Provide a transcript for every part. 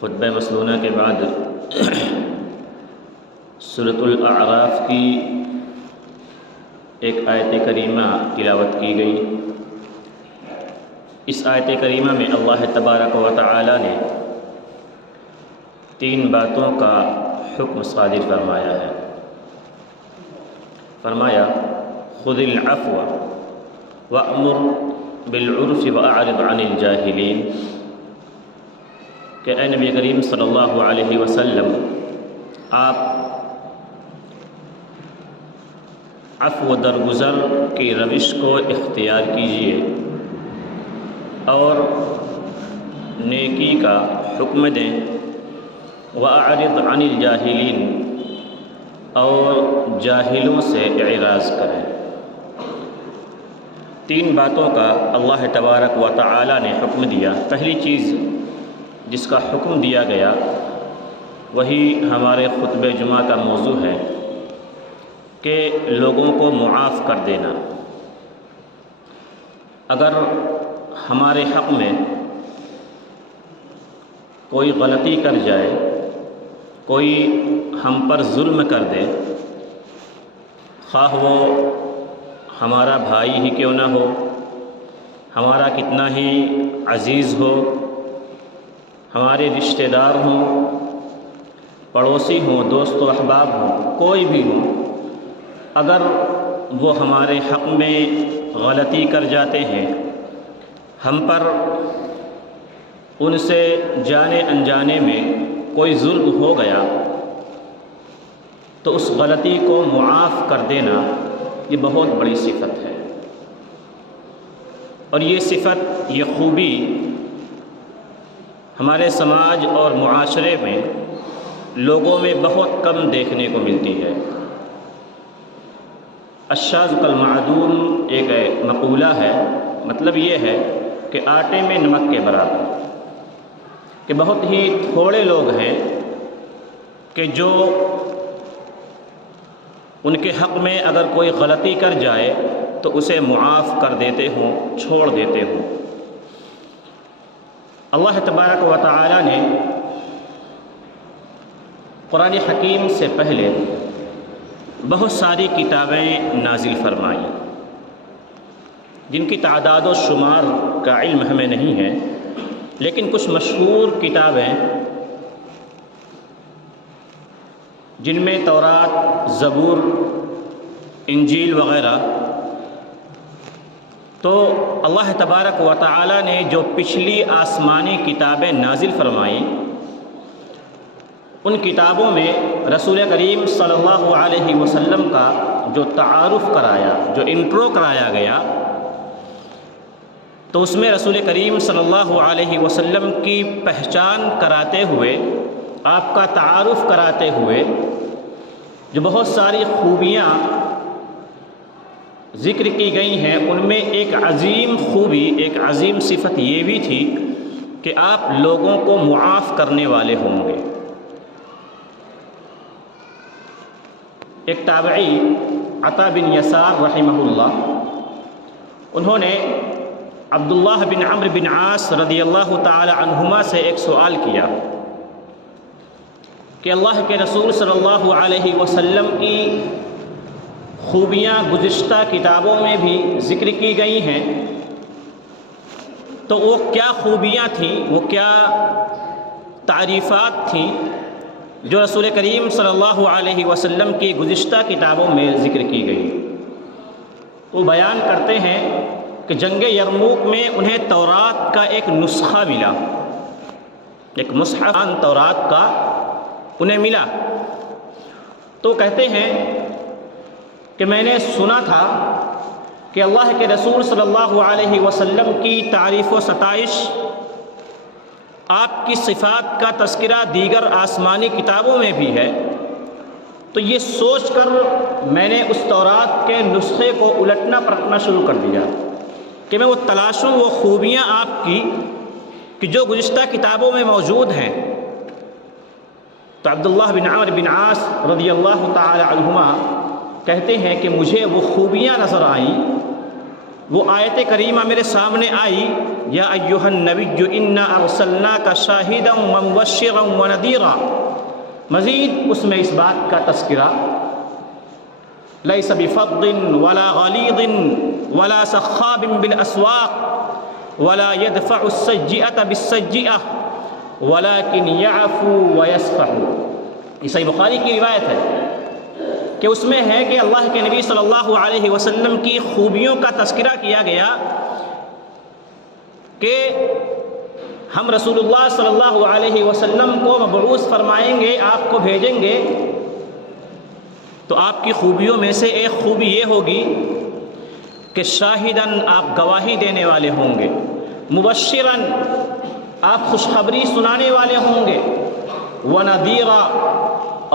خطبہ مسنونہ کے بعد سورۃ الاعراف کی ایک آیت کریمہ تلاوت کی گئی۔ اس آیت کریمہ میں اللہ تبارک و تعالی نے 3 باتوں کا حکم صادر فرمایا ہے۔ فرمایا خذ العفو وأمر بالعرف وأعرض عن الجاہلین، کہ اے نبی کریم صلی اللہ علیہ وسلم آپ عفو درگزر کی روش کو اختیار کیجیے اور نیکی کا حکم دیں، وَأَعْرِضْ عَنِ الْجَاهِلِينَ، اور جاہلوں سے اعراض کریں۔ 3 باتوں کا اللہ تبارک و تعالی نے حکم دیا۔ پہلی چیز جس کا حکم دیا گیا وہی ہمارے خطبہ جمعہ کا موضوع ہے کہ لوگوں کو معاف کر دینا۔ اگر ہمارے حق میں کوئی غلطی کر جائے، کوئی ہم پر ظلم کر دے، خواہ وہ ہمارا بھائی ہی کیوں نہ ہو، ہمارا کتنا ہی عزیز ہو، ہمارے رشتہ دار ہوں، پڑوسی ہوں، دوست و احباب ہوں، کوئی بھی ہو، اگر وہ ہمارے حق میں غلطی کر جاتے ہیں، ہم پر ان سے جانے انجانے میں کوئی ظلم ہو گیا، تو اس غلطی کو معاف کر دینا یہ بہت بڑی صفت ہے۔ اور یہ صفت، یہ خوبی ہمارے سماج اور معاشرے میں لوگوں میں بہت کم دیکھنے کو ملتی ہے۔ الشاذ کالمعدوم ایک مقولہ ہے، مطلب یہ ہے کہ آٹے میں نمک کے برابر، کہ بہت ہی تھوڑے لوگ ہیں کہ جو ان کے حق میں اگر کوئی غلطی کر جائے تو اسے معاف کر دیتے ہوں، چھوڑ دیتے ہوں۔ اللہ تبارک و تعالی نے قرآن حکیم سے پہلے بہت ساری کتابیں نازل فرمائیں، جن کی تعداد و شمار کا علم ہمیں نہیں ہے، لیکن کچھ مشہور کتابیں جن میں تورات، زبور، انجیل وغیرہ، تو اللہ تبارک و تعالی نے جو پچھلی آسمانی کتابیں نازل فرمائیں، ان کتابوں میں رسول کریم صلی اللہ علیہ وسلم کا جو تعارف کرایا، جو انٹرو کرایا گیا، تو اس میں رسول کریم صلی اللہ علیہ وسلم کی پہچان کراتے ہوئے، آپ کا تعارف کراتے ہوئے جو بہت ساری خوبیاں ذکر کی گئی ہیں، ان میں ایک عظیم خوبی، ایک عظیم صفت یہ بھی تھی کہ آپ لوگوں کو معاف کرنے والے ہوں گے۔ ایک تابعی عطا بن یسار رحمہ اللہ، انہوں نے عبداللہ بن عمرو بن عاص رضی اللہ تعالی عنہما سے ایک سوال کیا کہ اللہ کے رسول صلی اللہ علیہ وسلم کی خوبیاں گزشتہ کتابوں میں بھی ذکر کی گئی ہیں، تو وہ کیا خوبیاں تھیں، وہ کیا تعریفات تھیں جو رسول کریم صلی اللہ علیہ وسلم کی گزشتہ کتابوں میں ذکر کی گئی؟ وہ بیان کرتے ہیں کہ جنگ یرموک میں انہیں تورات کا ایک نسخہ ملا، ایک مصحف تورات کا انہیں ملا، تو کہتے ہیں کہ میں نے سنا تھا کہ اللہ کے رسول صلی اللہ علیہ وسلم کی تعریف و ستائش، آپ کی صفات کا تذکرہ دیگر آسمانی کتابوں میں بھی ہے، تو یہ سوچ کر میں نے اس تورات کے نسخے کو الٹنا پلٹنا شروع کر دیا کہ میں وہ تلاشوں وہ خوبیاں آپ کی کہ جو گزشتہ کتابوں میں موجود ہیں۔ تو عبداللہ بن عمرو بن عاص رضی اللہ تعالی عنہما کہتے ہیں کہ مجھے وہ خوبیاں نظر آئیں وہ آیت کریمہ میرے سامنے آئی، یا ایھا النبی انا ارسلناک شاہدا ومبشرا ونذیرا، مزید اس میں اس بات کا تذکرہ، لیس بفظ ولا غلیظ ولا سخاب بالاسواق ولا يدفع السیئۃ بالسیئۃ ولكن يعفو ويصفح۔ یہ صحیح بخاری کی روایت ہے کہ اس میں ہے کہ اللہ کے نبی صلی اللہ علیہ وسلم کی خوبیوں کا تذکرہ کیا گیا کہ ہم رسول اللہ صلی اللہ علیہ وسلم کو مبعوث فرمائیں گے، آپ کو بھیجیں گے، تو آپ کی خوبیوں میں سے ایک خوبی یہ ہوگی کہ شاہداً آپ گواہی دینے والے ہوں گے، مبشراً آپ خوشخبری سنانے والے ہوں گے، ونذیرا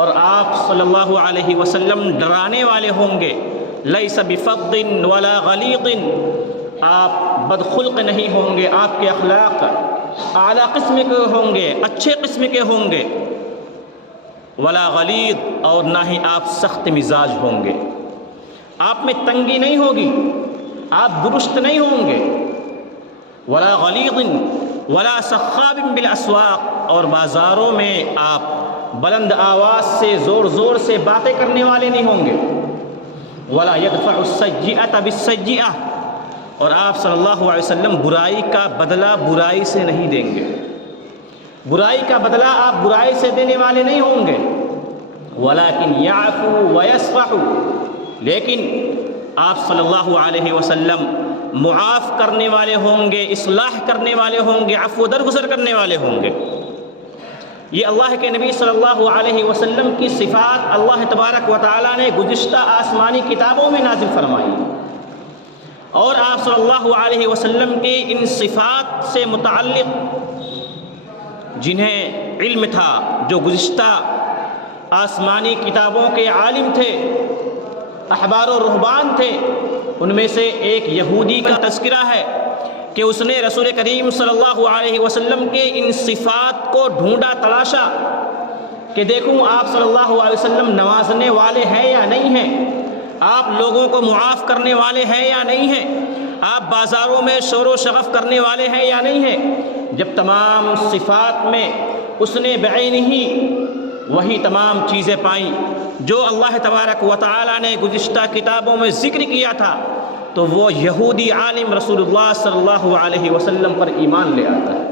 اور آپ صلی اللہ علیہ وسلم ڈرانے والے ہوں گے، لیس بفظ ولا غلیظ، آپ بدخلق نہیں ہوں گے، آپ کے اخلاق اعلیٰ قسم کے ہوں گے، اچھے قسم کے ہوں گے، ولا غلیظ اور نہ ہی آپ سخت مزاج ہوں گے، آپ میں تنگی نہیں ہوگی، آپ درست نہیں ہوں گے، ولا غلیظ ولا سخاب بالاسواق اور بازاروں میں آپ بلند آواز سے زور زور سے باتیں کرنے والے نہیں ہوں گے، ولا يدفع السیئۃ بالسیئۃ اور آپ صلی اللہ علیہ وسلم برائی کا بدلہ برائی سے نہیں دیں گے، برائی کا بدلہ آپ برائی سے دینے والے نہیں ہوں گے، ولكن يعفو ويصفح لیکن آپ صلی اللہ علیہ وسلم معاف کرنے والے ہوں گے، اصلاح کرنے والے ہوں گے، عفو درگزر کرنے والے ہوں گے۔ یہ اللہ کے نبی صلی اللہ علیہ وسلم کی صفات اللہ تبارک و تعالیٰ نے گزشتہ آسمانی کتابوں میں نازل فرمائی، اور آپ صلی اللہ علیہ وسلم کی ان صفات سے متعلق جنہیں علم تھا، جو گزشتہ آسمانی کتابوں کے عالم تھے، احبار و رہبان تھے، ان میں سے ایک یہودی کا تذکرہ ہے کہ اس نے رسول کریم صلی اللہ علیہ وسلم کے ان صفات کو ڈھونڈا تلاشا کہ دیکھوں آپ صلی اللہ علیہ وسلم نوازنے والے ہیں یا نہیں ہیں، آپ لوگوں کو معاف کرنے والے ہیں یا نہیں ہیں، آپ بازاروں میں شور و شغف کرنے والے ہیں یا نہیں ہیں۔ جب تمام صفات میں اس نے بعینہ وہی تمام چیزیں پائیں جو اللہ تبارک و تعالیٰ نے گزشتہ کتابوں میں ذکر کیا تھا، تو وہ یہودی عالم رسول اللہ صلی اللہ علیہ وسلم پر ایمان لے آتا ہے۔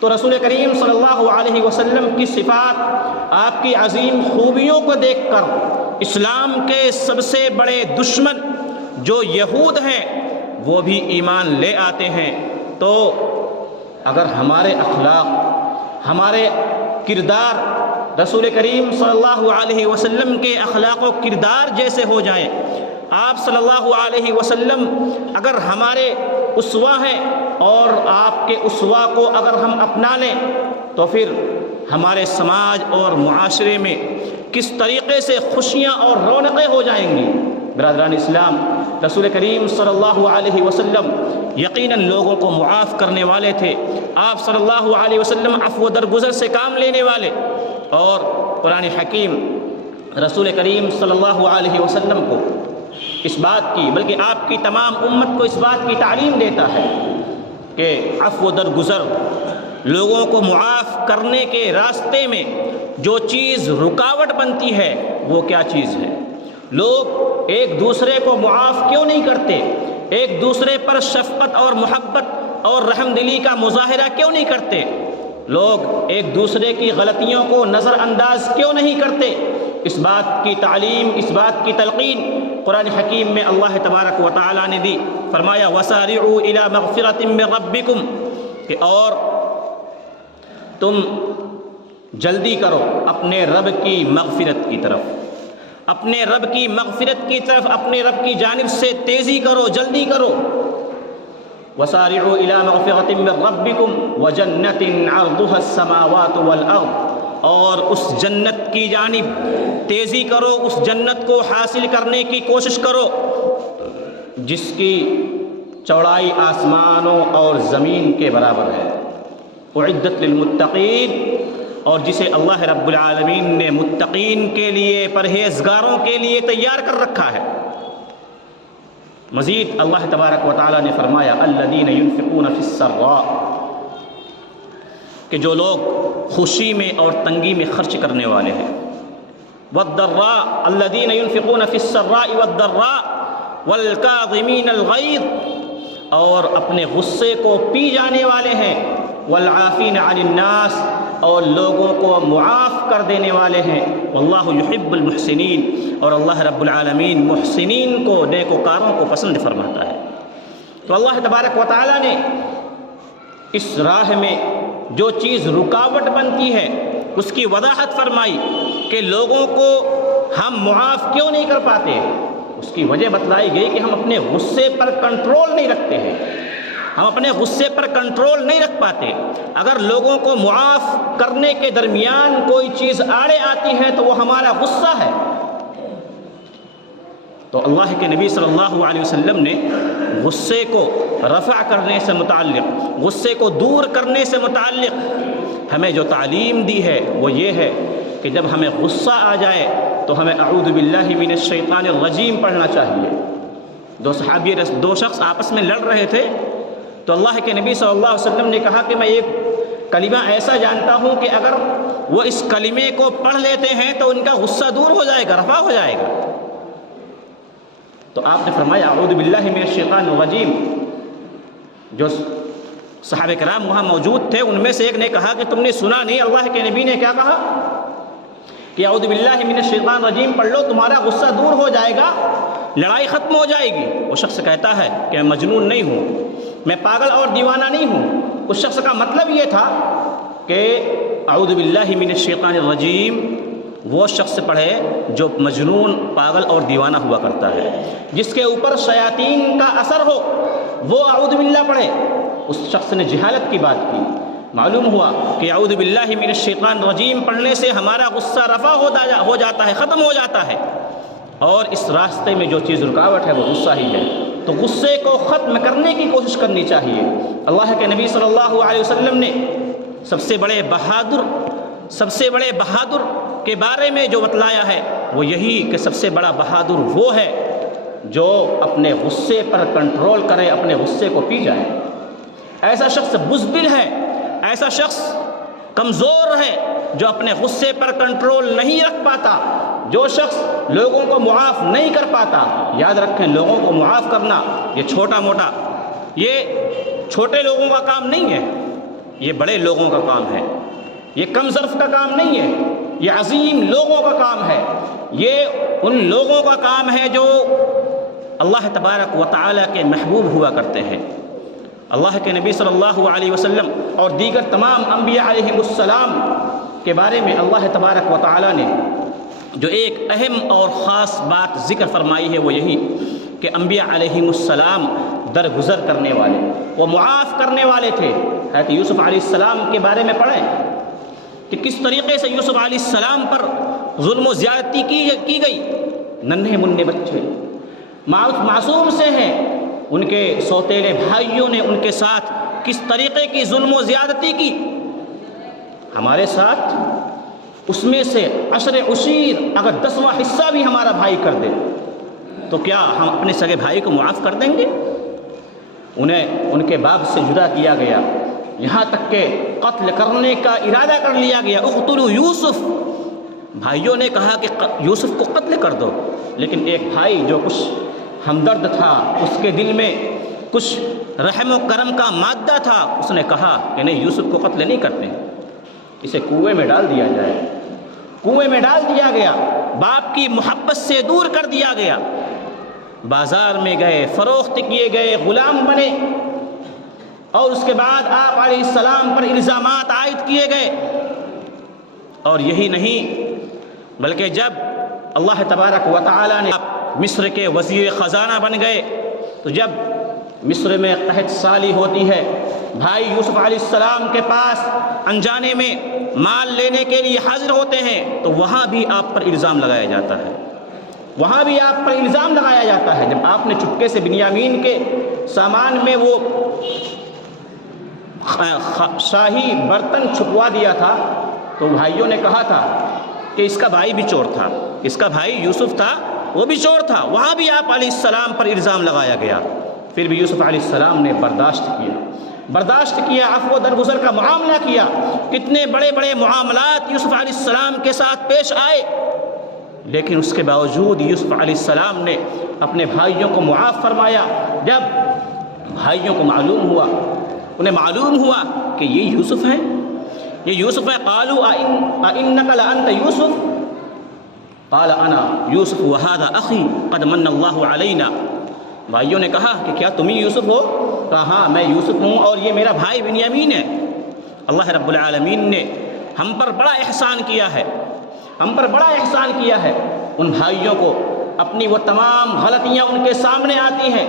تو رسول کریم صلی اللہ علیہ وسلم کی صفات، آپ کی عظیم خوبیوں کو دیکھ کر اسلام کے سب سے بڑے دشمن جو یہود ہیں وہ بھی ایمان لے آتے ہیں۔ تو اگر ہمارے اخلاق، ہمارے کردار رسول کریم صلی اللہ علیہ وسلم کے اخلاق و کردار جیسے ہو جائیں، آپ صلی اللہ علیہ وسلم اگر ہمارے اسوہ ہیں اور آپ کے اسوہ کو اگر ہم اپنا لیں تو پھر ہمارے سماج اور معاشرے میں کس طریقے سے خوشیاں اور رونقیں ہو جائیں گی۔ برادران اسلام، رسول کریم صلی اللہ علیہ وسلم یقیناً لوگوں کو معاف کرنے والے تھے، آپ صلی اللہ علیہ وسلم عفو درگزر سے کام لینے والے، اور قرآن حکیم رسول کریم صلی اللہ علیہ وسلم کو اس بات کی، بلکہ آپ کی تمام امت کو اس بات کی تعلیم دیتا ہے کہ عفو درگزر، لوگوں کو معاف کرنے کے راستے میں جو چیز رکاوٹ بنتی ہے وہ کیا چیز ہے۔ لوگ ایک دوسرے کو معاف کیوں نہیں کرتے، ایک دوسرے پر شفقت اور محبت اور رحم دلی کا مظاہرہ کیوں نہیں کرتے، لوگ ایک دوسرے کی غلطیوں کو نظر انداز کیوں نہیں کرتے، اس بات کی تعلیم، اس بات کی تلقین قرآن حکیم میں اللہ تبارک و تعالیٰ نے دی۔ فرمایا وَسَارِعُوا إِلَى مَغْفِرَةٍ مِّن رَبِّكُمْ کہ اور تم جلدی کرو اپنے رب کی مغفرت کی طرف، اپنے رب کی مغفرت کی طرف، اپنے رب کی جانب سے تیزی کرو، جلدی کرو۔ وَسَارِعُوا إِلَى مَغْفِرَةٍ مِّن رَبِّكُمْ وَجَنَّةٍ عَرْضُهَا السَّمَاوَاتُ وَالْأَرْضُ اور اس جنت کی جانب تیزی کرو، اس جنت کو حاصل کرنے کی کوشش کرو جس کی چوڑائی آسمانوں اور زمین کے برابر ہے، اعدت للمتقین، اور جسے اللہ رب العالمین نے متقین کے لیے، پرہیزگاروں کے لیے تیار کر رکھا ہے۔ مزید اللہ تبارک و تعالیٰ نے فرمایا الذین ينفقون فی السراء، کہ جو لوگ خوشی میں اور تنگی میں خرچ کرنے والے ہیں، والضراء الذین ينفقون فی السراء والضراء والکاظمین الغیظ، اور اپنے غصے کو پی جانے والے ہیں، والعافین عن الناس، اور لوگوں کو معاف کر دینے والے ہیں، واللہ یحب المحسنین، اور اللہ رب العالمین محسنین کو، نیکوکاروں کو پسند فرماتا ہے۔ تو اللہ تبارک و تعالیٰ نے اس راہ میں جو چیز رکاوٹ بنتی ہے اس کی وضاحت فرمائی کہ لوگوں کو ہم معاف کیوں نہیں کر پاتے، اس کی وجہ بتلائی گئی کہ ہم اپنے غصے پر کنٹرول نہیں رکھتے ہیں، ہم اپنے غصے پر کنٹرول نہیں رکھ پاتے۔ اگر لوگوں کو معاف کرنے کے درمیان کوئی چیز آڑے آتی ہے تو وہ ہمارا غصہ ہے۔ تو اللہ کے نبی صلی اللہ علیہ وسلم نے غصے کو رفع کرنے سے متعلق، غصے کو دور کرنے سے متعلق ہمیں جو تعلیم دی ہے وہ یہ ہے کہ جب ہمیں غصہ آ جائے تو ہمیں اعوذ باللہ من الشیطان الرجیم پڑھنا چاہیے۔ دو شخص آپس میں لڑ رہے تھے تو اللہ کے نبی صلی اللہ علیہ وسلم نے کہا کہ میں ایک کلمہ ایسا جانتا ہوں کہ اگر وہ اس کلمے کو پڑھ لیتے ہیں تو ان کا غصہ دور ہو جائے گا، رفع ہو جائے گا۔ تو آپ نے فرمایا اعوذ باللہ من الشیطان الرجیم۔ جو صحابہ کرام وہاں موجود تھے ان میں سے ایک نے کہا کہ تم نے سنا نہیں اللہ کے نبی نے کیا کہا کہ اعوذ باللہ من الشیطان الرجیم پڑھ لو، تمہارا غصہ دور ہو جائے گا، لڑائی ختم ہو جائے گی۔ وہ شخص کہتا ہے کہ میں مجنون نہیں ہوں، میں پاگل اور دیوانہ نہیں ہوں۔ اس شخص کا مطلب یہ تھا کہ اعوذ باللہ من الشیطان الرجیم وہ شخص پڑھے جو مجنون، پاگل اور دیوانہ ہوا کرتا ہے، جس کے اوپر شیاطین کا اثر ہو وہ اعوذ باللہ پڑھے۔ اس شخص نے جہالت کی بات کی، معلوم ہوا کہ اعوذ باللہ من الشیطان الرجیم پڑھنے سے ہمارا غصہ رفع ہو جاتا ہے، ختم ہو جاتا ہے، اور اس راستے میں جو چیز رکاوٹ ہے وہ غصہ ہی ہے۔ تو غصے کو ختم کرنے کی کوشش کرنی چاہیے۔ اللہ کے نبی صلی اللہ علیہ وسلم نے سب سے بڑے بہادر کے بارے میں جو بتلایا ہے وہ یہی کہ سب سے بڑا بہادر وہ ہے جو اپنے غصے پر کنٹرول کرے، اپنے غصے کو پی جائے۔ ایسا شخص بزدل ہے، ایسا شخص کمزور ہے جو اپنے غصے پر کنٹرول نہیں رکھ پاتا، جو شخص لوگوں کو معاف نہیں کر پاتا۔ یاد رکھیں لوگوں کو معاف کرنا یہ چھوٹا موٹا، یہ چھوٹے لوگوں کا کام نہیں ہے، یہ بڑے لوگوں کا کام ہے، یہ کم ظرف کا کام نہیں ہے، یہ عظیم لوگوں کا کام ہے، یہ ان لوگوں کا کام ہے جو اللہ تبارک و تعالیٰ کے محبوب ہوا کرتے ہیں۔ اللہ کے نبی صلی اللہ علیہ وسلم اور دیگر تمام انبیاء علیہ السلام کے بارے میں اللہ تبارک و تعالیٰ نے جو ایک اہم اور خاص بات ذکر فرمائی ہے وہ یہی کہ انبیاء علیہ السلام درگزر کرنے والے، وہ معاف کرنے والے تھے۔ حضرت یوسف علیہ السلام کے بارے میں پڑھیں کہ کس طریقے سے یوسف علیہ السلام پر ظلم و زیادتی کی گئی۔ ننھے منھے بچے معصوم سے ہیں، ان کے سوتیلے بھائیوں نے ان کے ساتھ کس طریقے کی ظلم و زیادتی کی۔ ہمارے ساتھ اس میں سے عشر عشیر اگر 10واں حصہ بھی ہمارا بھائی کر دے تو کیا ہم اپنے سگے بھائی کو معاف کر دیں گے؟ انہیں ان کے باپ سے جدا کیا گیا، یہاں تک کہ قتل کرنے کا ارادہ کر لیا گیا۔ اقتلوا یوسف، بھائیوں نے کہا کہ یوسف کو قتل کر دو، لیکن ایک بھائی جو کچھ ہمدرد تھا، اس کے دل میں کچھ رحم و کرم کا مادہ تھا، اس نے کہا کہ نہیں، یوسف کو قتل نہیں کرتے، اسے کنویں میں ڈال دیا جائے۔ کنویں میں ڈال دیا گیا، باپ کی محبت سے دور کر دیا گیا، بازار میں گئے، فروخت کیے گئے، غلام بنے، اور اس کے بعد آپ علیہ السلام پر الزامات عائد کیے گئے۔ اور یہی نہیں بلکہ جب اللہ تبارک و تعالی نے مصر کے وزیر خزانہ بن گئے تو جب مصر میں قحط سالی ہوتی ہے، بھائی یوسف علیہ السلام کے پاس انجانے میں مال لینے کے لیے حاضر ہوتے ہیں تو وہاں بھی آپ پر الزام لگایا جاتا ہے، وہاں بھی آپ پر الزام لگایا جاتا ہے۔ جب آپ نے چپکے سے بنیامین کے سامان میں وہ شاہی برتن چھپوا دیا تھا تو بھائیوں نے کہا تھا کہ اس کا بھائی بھی چور تھا، اس کا بھائی یوسف تھا، وہ بھی چور تھا، وہاں بھی آپ علیہ السلام پر الزام لگایا گیا، پھر بھی یوسف علیہ السلام نے برداشت کیا، عفو درگزر کا معاملہ کیا۔ کتنے بڑے بڑے معاملات یوسف علیہ السلام کے ساتھ پیش آئے، لیکن اس کے باوجود یوسف علیہ السلام نے اپنے بھائیوں کو معاف فرمایا۔ جب بھائیوں کو انہیں معلوم ہوا کہ یہ یوسف ہیں، قالوا أئنك لأنت یوسف قال انا یوسف وهذا اخی قد من اللہ علینا۔ بھائیوں نے کہا کہ کیا تم ہی یوسف ہو؟ کہا ہاں میں یوسف ہوں اور یہ میرا بھائی بنیامین ہے۔ اللہ رب العالمین نے ہم پر بڑا احسان کیا ہے، ان بھائیوں کو اپنی وہ تمام غلطیاں ان کے سامنے آتی ہیں،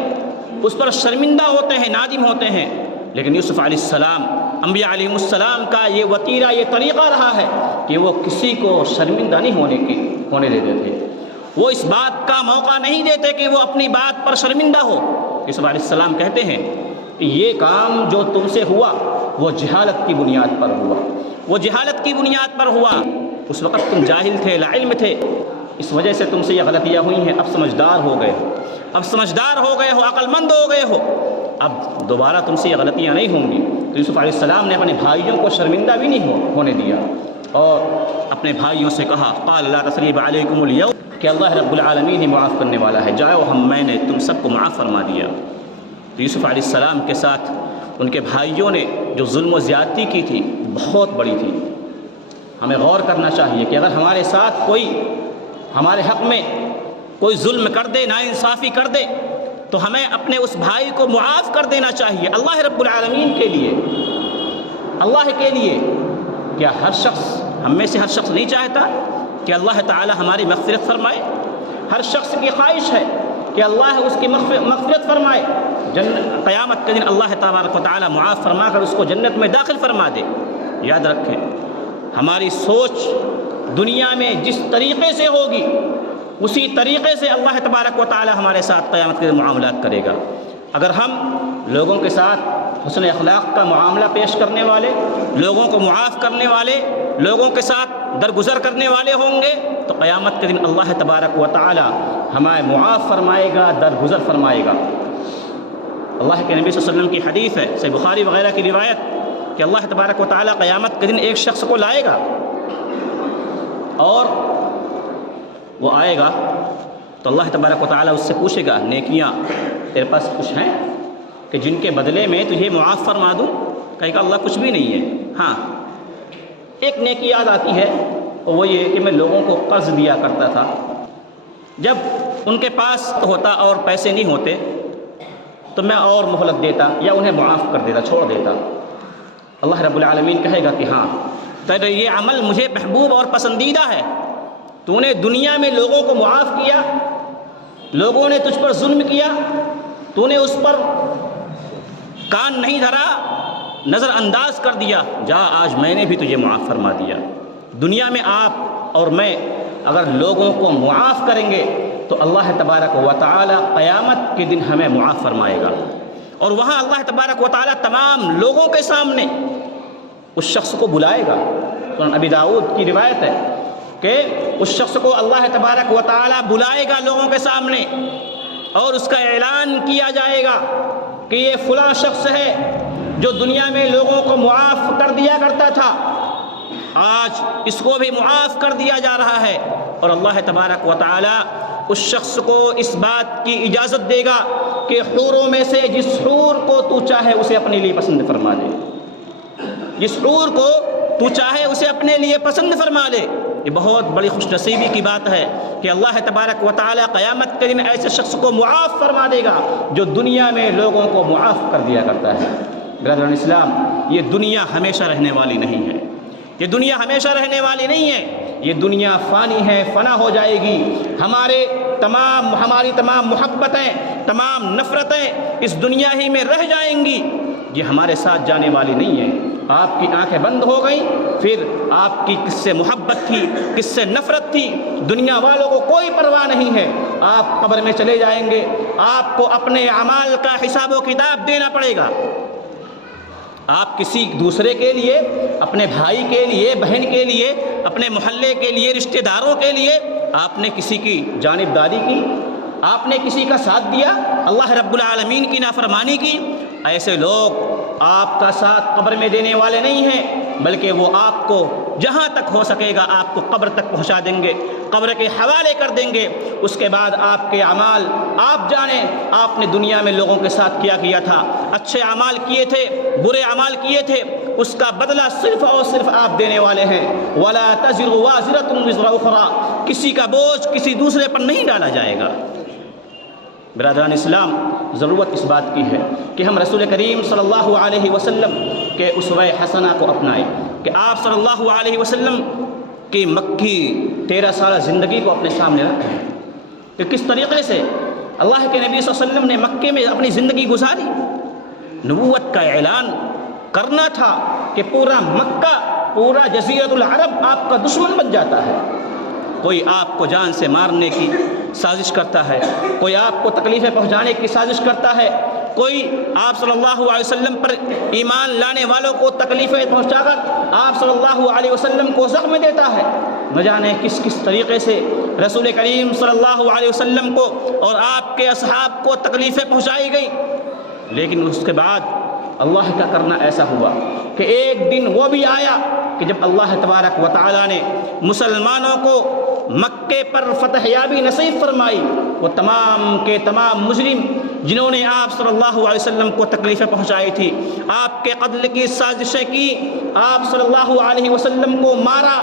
اس پر شرمندہ ہوتے ہیں، نادم ہوتے ہیں، لیکن یوسف علیہ السلام، انبیاء علیہ السلام کا یہ وتیرہ، یہ طریقہ رہا ہے کہ وہ کسی کو شرمندہ نہیں ہونے دیتے تھے، وہ اس بات کا موقع نہیں دیتے کہ وہ اپنی بات پر شرمندہ ہو۔ یوسف علیہ السلام کہتے ہیں کہ یہ کام جو تم سے ہوا وہ جہالت کی بنیاد پر ہوا، اس وقت تم جاہل تھے، لا علم تھے، اس وجہ سے تم سے یہ غلطیاں ہوئی ہیں، اب سمجھدار ہو گئے ہو، عقل مند ہو گئے ہو، اب دوبارہ تم سے یہ غلطیاں نہیں ہوں گی۔ تو یوسف علیہ السلام نے اپنے بھائیوں کو شرمندہ بھی نہیں ہونے دیا اور اپنے بھائیوں سے کہا قال لا تثریب علیکم اليوم، کہ اللہ رب العالمین ہی معاف کرنے والا ہے، جاؤ میں نے تم سب کو معاف فرما دیا۔ تو یوسف علیہ السلام کے ساتھ ان کے بھائیوں نے جو ظلم و زیادتی کی تھی بہت بڑی تھی۔ ہمیں غور کرنا چاہیے کہ اگر ہمارے ساتھ کوئی ہمارے حق میں کوئی ظلم کر دے، ناانصافی کر دے، تو ہمیں اپنے اس بھائی کو معاف کر دینا چاہیے اللہ رب العالمین کے لیے، اللہ کے لیے۔ کیا ہم میں سے ہر شخص نہیں چاہتا کہ اللہ تعالی ہماری مغفرت فرمائے؟ ہر شخص کی خواہش ہے کہ اللہ اس کی مغفرت فرمائے، قیامت کے دن اللہ تبارک و تعالی معاف فرما کر اس کو جنت میں داخل فرما دے۔ یاد رکھیں، ہماری سوچ دنیا میں جس طریقے سے ہوگی اسی طریقے سے اللہ تبارک و تعالی ہمارے ساتھ قیامت کے دن معاملات کرے گا۔ اگر ہم لوگوں کے ساتھ حسن اخلاق کا معاملہ پیش کرنے والے، لوگوں کو معاف کرنے والے، لوگوں کے ساتھ درگزر کرنے والے ہوں گے تو قیامت کے دن اللہ تبارک و تعالی ہمیں معاف فرمائے گا، درگزر فرمائے گا۔ اللہ کے نبی صلی اللہ علیہ وسلم کی حدیث ہے، صحیح بخاری وغیرہ کی روایت، کہ اللہ تبارک و تعالی قیامت کے دن ایک شخص کو لائے گا اور وہ آئے گا تو اللہ تبارک و تعالی اس سے پوچھے گا نیکیاں تیرے پاس کچھ ہیں کہ جن کے بدلے میں تجھے معاف فرما دوں؟ کہے گا اللہ کچھ بھی نہیں ہے، ہاں ایک نیکی یاد آتی ہے، اور وہ یہ کہ میں لوگوں کو قرض دیا کرتا تھا، جب ان کے پاس ہوتا اور پیسے نہیں ہوتے تو میں اور مہلت دیتا یا انہیں معاف کر دیتا، چھوڑ دیتا۔ اللہ رب العالمین کہے گا کہ ہاں تیرا یہ عمل مجھے محبوب اور پسندیدہ ہے، تو نے دنیا میں لوگوں کو معاف کیا، لوگوں نے تجھ پر ظلم کیا، تو نے اس پر کان نہیں دھرا، نظر انداز کر دیا، جا آج میں نے بھی تجھے معاف فرما دیا۔ دنیا میں آپ اور میں اگر لوگوں کو معاف کریں گے تو اللہ تبارک و تعالی قیامت کے دن ہمیں معاف فرمائے گا، اور وہاں اللہ تبارک و تعالی تمام لوگوں کے سامنے اس شخص کو بلائے گا۔ سنن ابی داؤد کی روایت ہے کہ اس شخص کو اللہ تبارک و تعالی بلائے گا لوگوں کے سامنے، اور اس کا اعلان کیا جائے گا کہ یہ فلاں شخص ہے جو دنیا میں لوگوں کو معاف کر دیا کرتا تھا، آج اس کو بھی معاف کر دیا جا رہا ہے، اور اللہ تبارک و تعالی اس شخص کو اس بات کی اجازت دے گا کہ حوروں میں سے جس حور کو تو چاہے اسے اپنے لیے پسند فرما لے، جس حور کو تو چاہے اسے اپنے لیے پسند فرما لے۔ یہ بہت بڑی خوش نصیبی کی بات ہے کہ اللہ تبارک و تعالی قیامت کے دن ایسے شخص کو معاف فرما دے گا جو دنیا میں لوگوں کو معاف کر دیا کرتا ہے۔ برادران اسلام، یہ دنیا ہمیشہ رہنے والی نہیں ہے، یہ دنیا ہمیشہ رہنے والی نہیں ہے، یہ دنیا فانی ہے، فنا ہو جائے گی۔ ہماری تمام محبتیں، تمام نفرتیں اس دنیا ہی میں رہ جائیں گی، یہ ہمارے ساتھ جانے والی نہیں ہے۔ آپ کی آنکھیں بند ہو گئیں، پھر آپ کی کس سے محبت تھی، کس سے نفرت تھی، دنیا والوں کو کوئی پرواہ نہیں ہے۔ آپ قبر میں چلے جائیں گے، آپ کو اپنے اعمال کا حساب و کتاب دینا پڑے گا۔ آپ کسی دوسرے کے لیے، اپنے بھائی کے لیے، بہن کے لیے، اپنے محلے کے لیے، رشتہ داروں کے لیے آپ نے کسی کی جانبداری کی، آپ نے کسی کا ساتھ دیا، اللہ رب العالمین کی نافرمانی کی، ایسے لوگ آپ کا ساتھ قبر میں دینے والے نہیں ہیں، بلکہ وہ آپ کو جہاں تک ہو سکے گا آپ کو قبر تک پہنچا دیں گے، قبر کے حوالے کر دیں گے۔ اس کے بعد آپ کے اعمال آپ جانیں، آپ نے دنیا میں لوگوں کے ساتھ کیا کیا تھا، اچھے اعمال کیے تھے، برے اعمال کیے تھے، اس کا بدلہ صرف اور صرف آپ دینے والے ہیں۔ وَلَا تَزِرُ وَازِرَةٌ وِزْرَ أُخْرَىٰ، کسی کا بوجھ کسی دوسرے پر نہیں ڈالا جائے گا۔ برادران اسلام، ضرورت اس بات کی ہے کہ ہم رسول کریم صلی اللہ علیہ وسلم کے اسوہ حسنہ کو اپنائیں، کہ آپ صلی اللہ علیہ وسلم کی مکی 13 سالہ زندگی کو اپنے سامنے رکھیں کہ کس طریقے سے اللہ کے نبی صلی اللہ علیہ وسلم نے مکے میں اپنی زندگی گزاری۔ نبوت کا اعلان کرنا تھا کہ پورا مکہ، پورا جزیرۃ العرب آپ کا دشمن بن جاتا ہے، کوئی آپ کو جان سے مارنے کی سازش کرتا ہے، کوئی آپ کو تکلیفیں پہنچانے کی سازش کرتا ہے، کوئی آپ صلی اللہ علیہ وسلم پر ایمان لانے والوں کو تکلیفیں پہنچا کر آپ صلی اللہ علیہ وسلم کو زخم دیتا ہے۔ نہ جانے کس کس طریقے سے رسول کریم صلی اللہ علیہ وسلم کو اور آپ کے اصحاب کو تکلیفیں پہنچائی گئی، لیکن اس کے بعد اللہ کا کرنا ایسا ہوا کہ ایک دن وہ بھی آیا کہ جب اللہ تبارک و تعالیٰ نے مسلمانوں کو مکے پر فتح یابی نصیب فرمائی، وہ تمام کے تمام مجرم جنہوں نے آپ صلی اللہ علیہ وسلم کو تکلیفیں پہنچائی تھی، آپ کے قتل کی سازشیں کی، آپ صلی اللہ علیہ وسلم کو مارا،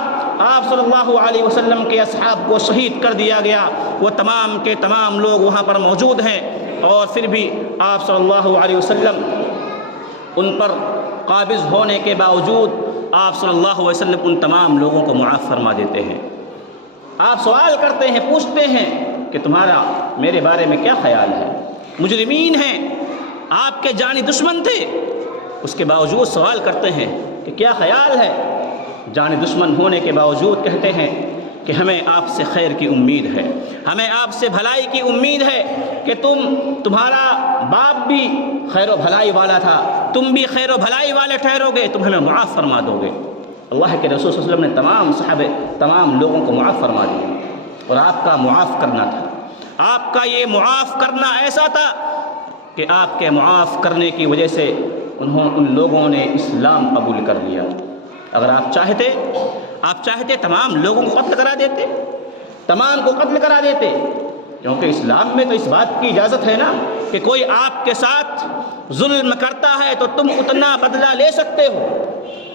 آپ صلی اللہ علیہ وسلم کے اصحاب کو شہید کر دیا گیا، وہ تمام کے تمام لوگ وہاں پر موجود ہیں، اور پھر بھی آپ صلی اللہ علیہ وسلم ان پر قابض ہونے کے باوجود آپ صلی اللہ علیہ وسلم ان تمام لوگوں کو معاف فرما دیتے ہیں۔ آپ سوال کرتے ہیں، پوچھتے ہیں کہ تمہارا میرے بارے میں کیا خیال ہے؟ مجرمین ہیں، آپ کے جانی دشمن تھے، اس کے باوجود سوال کرتے ہیں کہ کیا خیال ہے؟ جانی دشمن ہونے کے باوجود کہتے ہیں کہ ہمیں آپ سے خیر کی امید ہے، ہمیں آپ سے بھلائی کی امید ہے کہ تمہارا باپ بھی خیر و بھلائی والا تھا، تم بھی خیر و بھلائی والے ٹھہرو گے، تم ہمیں معاف فرما دو گے۔ اللہ کے رسول صلی اللہ علیہ وسلم نے تمام صحابہ، تمام لوگوں کو معاف فرما دیا، اور آپ کا معاف کرنا تھا، آپ کا یہ معاف کرنا ایسا تھا کہ آپ کے معاف کرنے کی وجہ سے ان لوگوں نے اسلام قبول کر لیا۔ اگر آپ چاہتے تمام لوگوں کو قتل کرا دیتے، تمام کو قتل کرا دیتے، کیونکہ اسلام میں تو اس بات کی اجازت ہے نا کہ کوئی آپ کے ساتھ ظلم کرتا ہے تو تم اتنا بدلہ لے سکتے ہو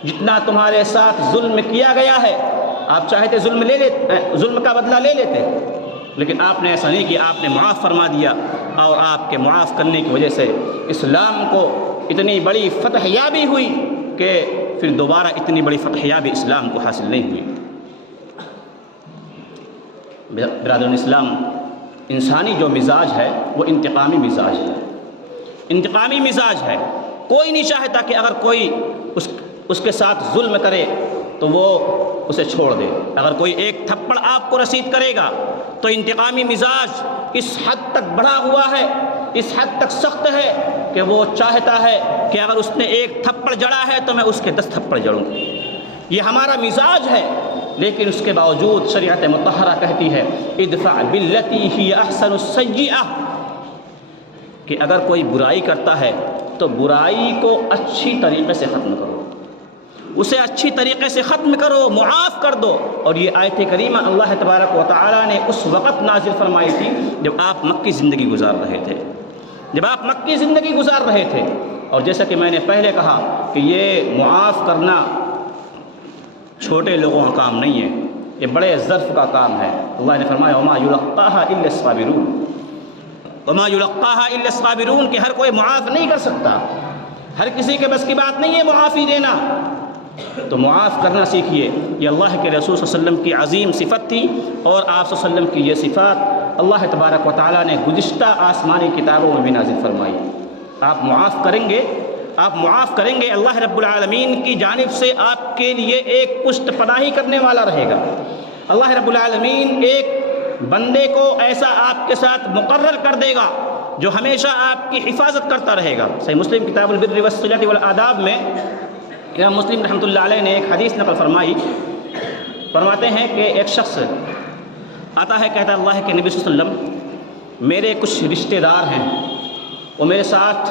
جتنا تمہارے ساتھ ظلم کیا گیا ہے۔ آپ چاہتے ظلم کا بدلہ لے لیتے، لیکن آپ نے ایسا نہیں کیا، آپ نے معاف فرما دیا، اور آپ کے معاف کرنے کی وجہ سے اسلام کو اتنی بڑی فتح یابی ہوئی کہ پھر دوبارہ اتنی بڑی فتح یابی اسلام کو حاصل نہیں ہوئی۔ برادران اسلام، انسانی جو مزاج ہے وہ انتقامی مزاج ہے، انتقامی مزاج ہے۔ کوئی نہیں چاہتا کہ اگر کوئی اس کے ساتھ ظلم کرے تو وہ اسے چھوڑ دے، اگر کوئی ایک تھپڑ آپ کو رسید کرے گا تو انتقامی مزاج اس حد تک بڑھا ہوا ہے، اس حد تک سخت ہے کہ وہ چاہتا ہے کہ اگر اس نے ایک تھپڑ جڑا ہے تو میں اس کے 10 تھپڑ جڑوں۔ یہ ہمارا مزاج ہے، لیکن اس کے باوجود شریعت مطہرہ کہتی ہے ادفع باللتی ہی احسن السیئہ، کہ اگر کوئی برائی کرتا ہے تو برائی کو اچھی طریقے سے ختم کرو، اسے اچھی طریقے سے ختم کرو، معاف کر دو۔ اور یہ آیت کریمہ اللہ تبارک و تعالیٰ نے اس وقت نازل فرمائی تھی جب آپ مکی زندگی گزار رہے تھے، اور جیسا کہ میں نے پہلے کہا کہ یہ معاف کرنا چھوٹے لوگوں کا کام نہیں ہے، یہ بڑے ظرف کا کام ہے۔ اللہ نے فرمایا وما یلقاها الا الصابرون، وما یلقاها الا الصابرون، کہ ہر کوئی معاف نہیں کر سکتا، ہر کسی کے بس کی بات نہیں ہے معافی دینا، تو معاف کرنا سیکھیے۔ یہ اللہ کے رسول صلی اللہ علیہ وسلم کی عظیم صفت تھی، اور آپ صلی اللہ علیہ وسلم کی یہ صفات اللہ تبارک و تعالیٰ نے گزشتہ آسمانی کتابوں میں بھی نازل فرمائی۔ آپ معاف کریں گے، اللہ رب العالمین کی جانب سے آپ کے لیے ایک پشت پناہی کرنے والا رہے گا۔ اللہ رب العالمین ایک بندے کو ایسا آپ کے ساتھ مقرر کر دے گا جو ہمیشہ آپ کی حفاظت کرتا رہے گا۔ صحیح مسلم کتاب البر والصلۃ والآداب میں امام مسلم رحمۃ اللہ علیہ نے ایک حدیث نقل فرمائی، فرماتے ہیں کہ ایک شخص آتا ہے کہتا ہے اللہ کے نبی صلی اللہ علیہ وسلم میرے کچھ رشتہ دار ہیں، وہ میرے ساتھ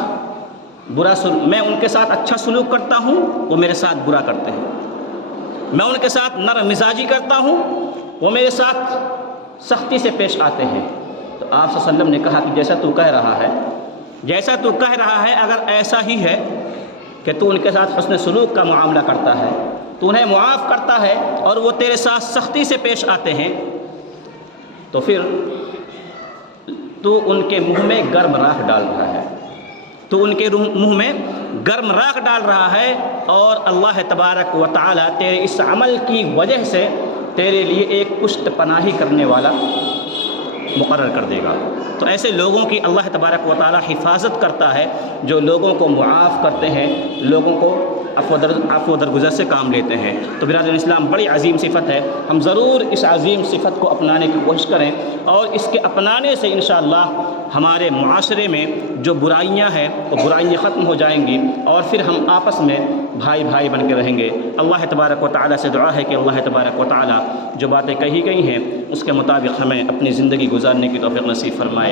میں ان کے ساتھ اچھا سلوک کرتا ہوں، وہ میرے ساتھ برا کرتے ہیں، میں ان کے ساتھ نرم مزاجی کرتا ہوں، وہ میرے ساتھ سختی سے پیش آتے ہیں۔ تو آپ صلی اللہ علیہ وسلم نے کہا کہ جیسا تو کہہ رہا ہے اگر ایسا ہی ہے کہ تو ان کے ساتھ حسن سلوک کا معاملہ کرتا ہے، تو انہیں معاف کرتا ہے اور وہ تیرے ساتھ سختی سے پیش آتے ہیں، تو پھر تو ان کے منہ میں گرم راکھ ڈال رہا ہے، اور اللہ تبارک و تعالی تیرے اس عمل کی وجہ سے تیرے لیے ایک پشت پناہی کرنے والا مقرر کر دے گا۔ تو ایسے لوگوں کی اللہ تبارک و تعالی حفاظت کرتا ہے جو لوگوں کو معاف کرتے ہیں، لوگوں کو عفو درگزر سے کام لیتے ہیں۔ تو برادران اسلام بڑی عظیم صفت ہے، ہم ضرور اس عظیم صفت کو اپنانے کی کوشش کریں، اور اس کے اپنانے سے انشاءاللہ ہمارے معاشرے میں جو برائیاں ہیں وہ برائیاں ختم ہو جائیں گی، اور پھر ہم آپس میں بھائی بھائی بن کے رہیں گے۔ اللہ تبارک و تعالیٰ سے دعا ہے کہ اللہ تبارک و تعالیٰ جو باتیں کہی گئی ہیں اس کے مطابق ہمیں اپنی زندگی گزارنے کی توفیق نصیب فرمائے۔